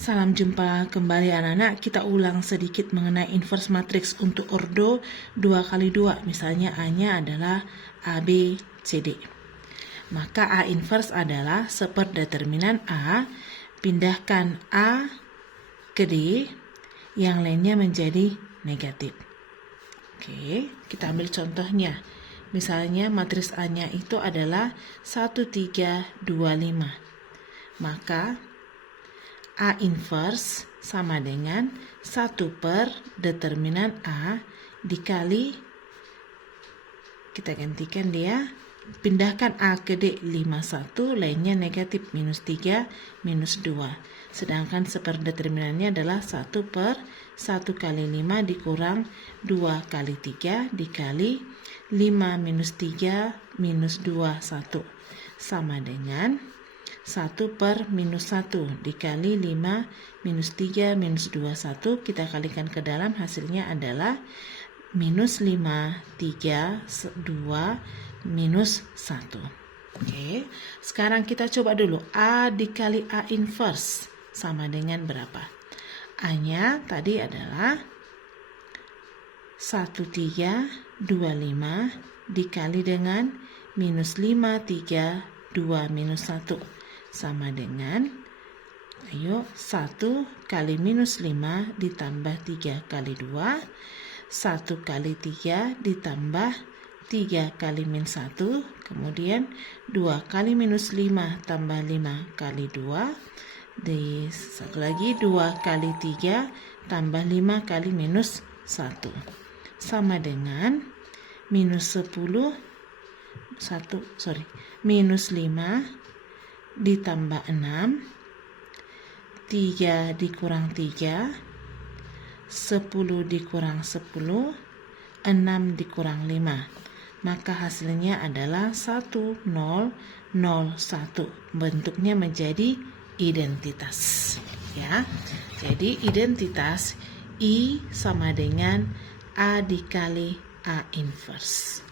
Salam jumpa kembali anak-anak. Kita ulang sedikit mengenai inverse matrix untuk ordo 2 kali 2. Misalnya A-nya adalah A, B, C, D. Maka A inverse adalah seperdeterminan A, pindahkan A ke D, yang lainnya menjadi negatif. Oke, kita ambil contohnya. Misalnya matriks A-nya itu adalah 1, 3, 2, 5. Maka A inverse sama dengan 1 per determinan A dikali, kita gantikan dia, pindahkan A ke D 5, 1, lainnya negatif minus 3, minus 2. Sedangkan seperdeterminannya adalah 1 per 1 kali 5 dikurang 2 kali 3 dikali 5 minus 3 minus 2, 1. Sama dengan 1 per minus 1 dikali 5 minus 3 minus 2, 1. Kita kalikan ke dalam, hasilnya adalah minus 5, 3, 2, minus 1. Oke, sekarang kita coba dulu. A dikali A inverse sama dengan berapa? A-nya tadi adalah 1, 3, 2, 5 dikali dengan minus 5, 3, 2, minus 1. Sama dengan, 1 kali minus 5 ditambah 3 kali 2, 1 kali 3 ditambah 3 kali min 1, kemudian 2 kali minus 5 tambah 5 kali 2, satu lagi 2 kali 3 tambah 5 kali minus 1. Sama dengan minus 5 ditambah 6, 3 dikurang 3, 10 dikurang 10, 6 dikurang 5. Maka hasilnya adalah 1, 0, 0, 1. Bentuknya menjadi identitas. Ya, jadi identitas I sama dengan A dikali A inverse.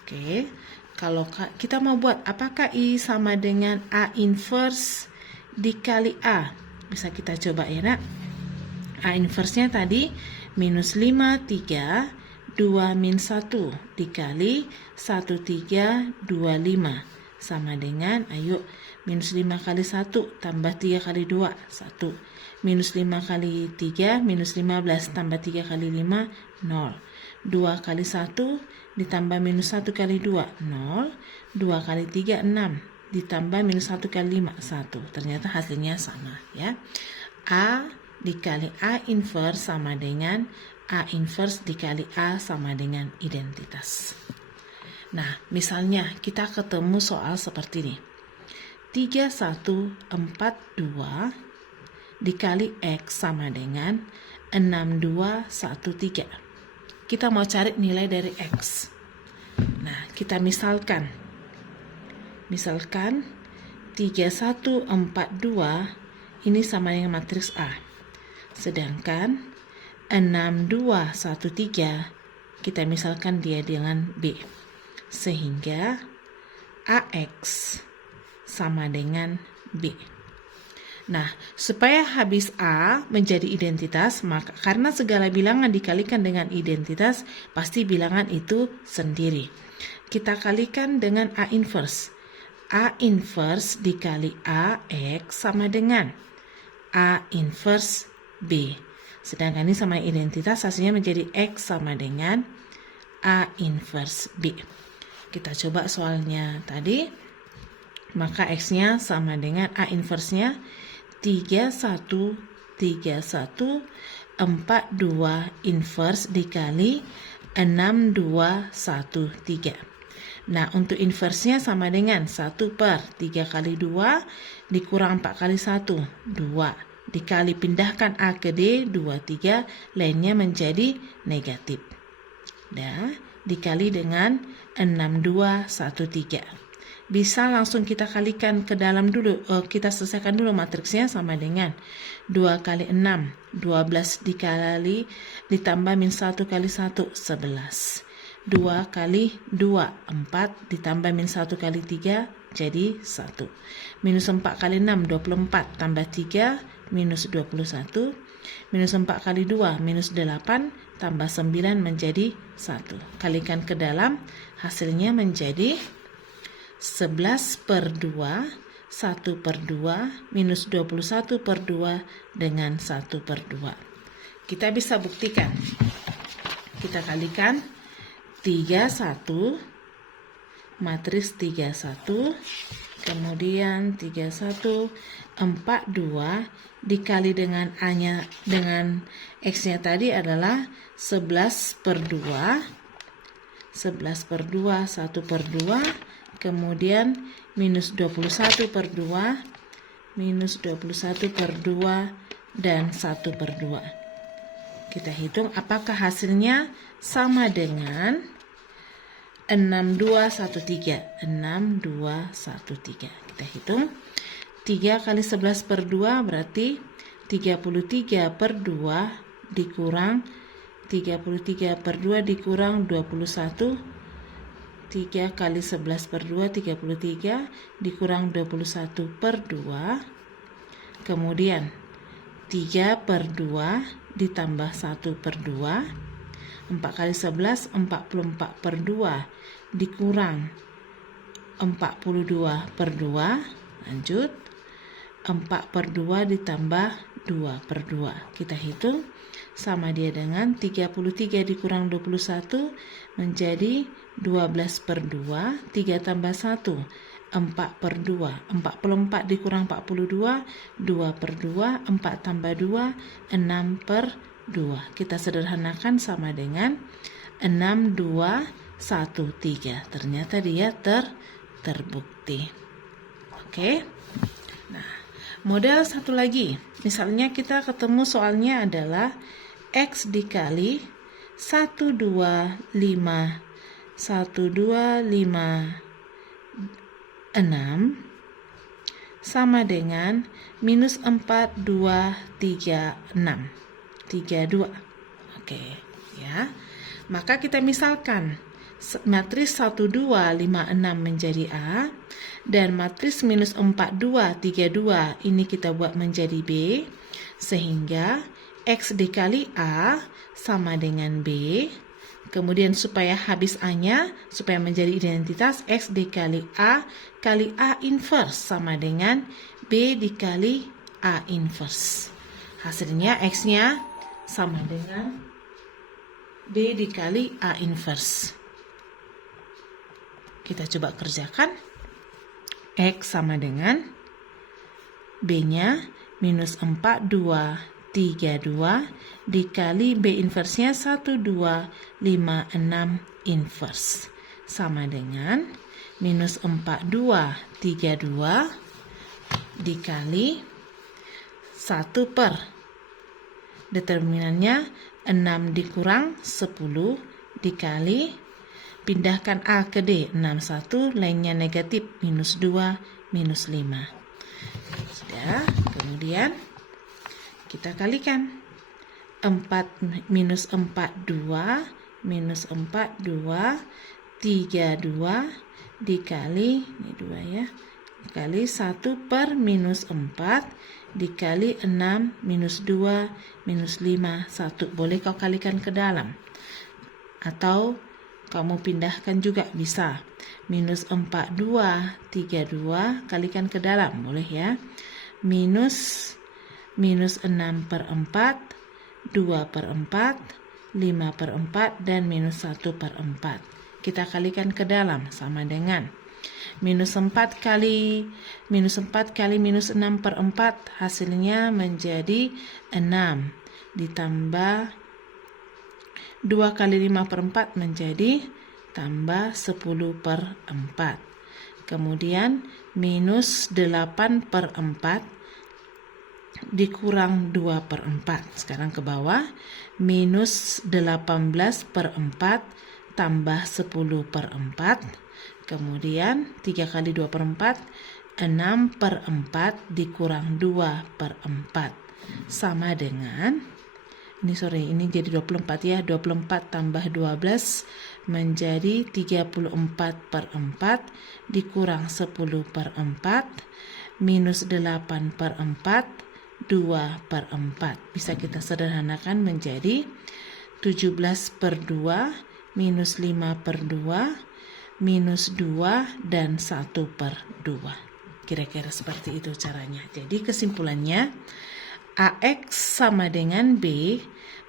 Oke. Kalau kita mau buat apakah I sama dengan A inverse dikali A, bisa kita coba ya nak. A inverse-nya tadi minus 5, 3, 2, min 1 dikali 1, 3, 2, 5. Sama dengan, minus 5 kali 1 tambah 3 kali 2, 1. Minus 5 kali 3, minus 15 tambah 3 kali 5, 0. 2 kali 1 ditambah minus 1 kali 2, 0. 2 kali 3, 6. Ditambah minus 1 kali 5, 1. Ternyata hasilnya sama ya. A dikali A inverse sama dengan A inverse dikali A sama dengan identitas. Nah, misalnya kita ketemu soal seperti ini. 3, 1, 4, 2 dikali X sama dengan 6, 2, 1, 3. Kita mau cari nilai dari X. Nah, kita misalkan 3, 1, 4, 2 ini sama dengan matriks A. Sedangkan 6, 2, 1, 3 kita misalkan dia dengan B. Sehingga AX sama dengan B. Nah, supaya habis A menjadi identitas, maka karena segala bilangan dikalikan dengan identitas, pasti bilangan itu sendiri. Kita kalikan dengan A inverse. A inverse dikali AX sama dengan A inverse B. Sedangkan ini sama identitas, hasilnya menjadi X sama dengan A inverse B. Kita coba soalnya tadi. Maka X-nya sama dengan A inverse-nya 3, 1, 3, 1, 4, 2 inverse dikali 6, 2, 1, 3. Nah, untuk inverse-nya sama dengan 1 per 3 kali 2 dikurang 4 kali 1, 2. Dikali pindahkan A ke D, 2, 3, lainnya menjadi negatif. Dan dikali dengan 6, 2, 1, 3. Bisa langsung kita kalikan ke dalam dulu. Kita selesaikan dulu matriksnya sama dengan 2 kali 6, 12 dikali ditambah min 1 kali 1, 11. 2 kali 2, 4 ditambah min 1 kali 3 jadi 1. Minus 4 kali 6, 24 tambah 3, minus 21. Minus 4 kali 2 minus 8 tambah 9 menjadi 1. Kalikan ke dalam, hasilnya menjadi 11 per 2, 1 per 2, minus 21 per 2 dengan 1 per 2. Kita bisa buktikan. Kita kalikan 31, matriks 31, kemudian 31, 42 dikali dengan A-nya, dengan X-nya tadi adalah 11 per 2, 11 per 2, 1 per 2, kemudian minus 21 per 2, minus 21 per 2, dan 1 per 2. Kita hitung apakah hasilnya sama dengan 6213. 6213. Kita hitung. 3 kali 11 per 2 berarti 33 per 2 dikurang 33 per 2 dikurang 21. 3 kali 11 per 2, 33 dikurang 21 per 2. Kemudian 3 per 2 ditambah 1 per 2. 4 kali 11, 44 per 2 dikurang 42 per 2. Lanjut. 4 per 2 ditambah 2 per 2. Kita hitung. Sama dia dengan 33 dikurang 21 menjadi 12 per 2. 3 tambah 1. 4 per 2, 44 dikurang 42, 2 per 2, 4 tambah 2, 6 per 2. Kita sederhanakan sama dengan 6213. Ternyata dia terbukti. Oke. Nah, model satu lagi. Misalnya kita ketemu soalnya adalah X dikali 125 6 sama dengan minus 4, 2, 3, 6. 32. Oke, ya. Maka kita misalkan matris 1, 2, 5, 6 menjadi A, dan matris minus 4, 2, 3, 2 ini kita buat menjadi B, sehingga X dikali A sama dengan B. Kemudian supaya habis A-nya, supaya menjadi identitas, X dikali A kali A inverse sama dengan B dikali A inverse. Hasilnya X-nya sama dengan B dikali A inverse. Kita coba kerjakan. X sama dengan B-nya minus 4, 2, 3, 2 dikali B inversenya 1, 2, 5, 6 inverse sama dengan minus 4, 2, 3, 2 dikali 1 per determinannya 6 dikurang 10 dikali, pindahkan A ke D, 6, 1 lainnya negatif, minus 2, minus 5. Sudah, kemudian kita kalikan 4 minus 4 2 minus 4 2 3 2 dikali ini 2 ya, dikali 1 per minus 4 dikali 6 minus 2 minus 5 1. Boleh kau kalikan ke dalam atau kamu pindahkan juga bisa. Minus 4 2 3 2 kalikan ke dalam boleh ya. Minus 6 per 4, 2 per 4, 5 per 4, dan minus 1 per 4. Kita kalikan ke dalam sama dengan minus 4 kali minus 6 per 4 hasilnya menjadi 6 ditambah 2 kali 5 per 4 menjadi tambah 10 per 4. Kemudian minus 8 per 4 dikurang 2 per 4. Sekarang ke bawah. Minus 18 per 4 tambah 10 per 4. Kemudian 3 kali 2 per 4. 6 per 4 dikurang 2 per 4. Sama dengan, ini jadi 24 ya. 24 tambah 12 menjadi 34 per 4 dikurang 10 per 4. Minus 8 per 4 2/4. Bisa kita sederhanakan menjadi 17/2 minus 5/2 minus 2 dan 1/2. Kira-kira seperti itu caranya. Jadi kesimpulannya, AX sama dengan B,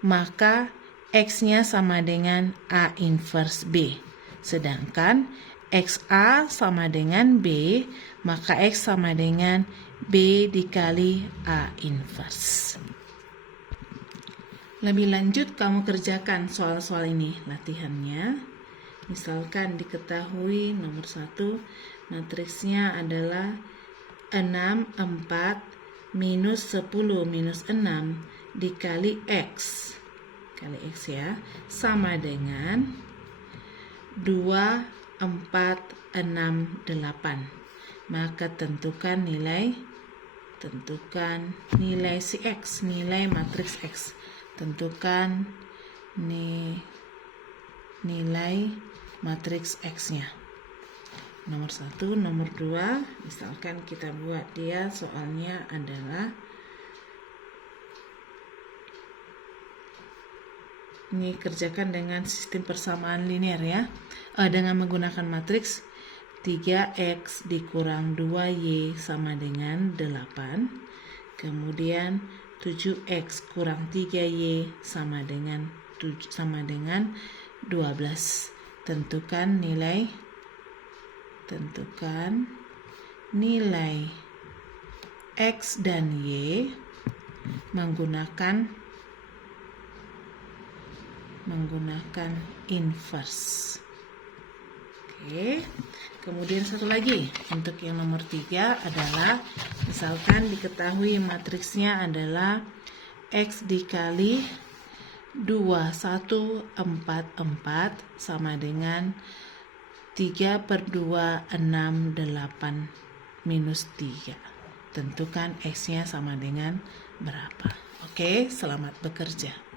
maka X-nya sama dengan A inverse B. Sedangkan XA sama dengan B, maka X sama dengan B dikali A inverse. Lebih lanjut, kamu kerjakan soal-soal ini latihannya. Misalkan diketahui nomor 1, matriksnya adalah 6, 4, minus 10 minus 6 dikali X. Kali X ya, sama dengan 2, 4, 6, 8. Maka tentukan nilai si X, nilai matriks X. Tentukan nilai matriks X-nya. Nomor 1, nomor 2, misalkan kita buat dia soalnya adalah ini kerjakan dengan sistem persamaan linear ya. Dengan menggunakan matriks 3X dikurang 2Y sama dengan 8. Kemudian 7X kurang 3Y sama dengan 12. Tentukan nilai X dan Y menggunakan inverse. Oke. Kemudian satu lagi untuk yang nomor 3 adalah misalkan diketahui matriksnya adalah X dikali 2, 1, 4, 4 sama dengan 3/2, 6, 8 minus 3. Tentukan X-nya sama dengan berapa. Oke, selamat bekerja.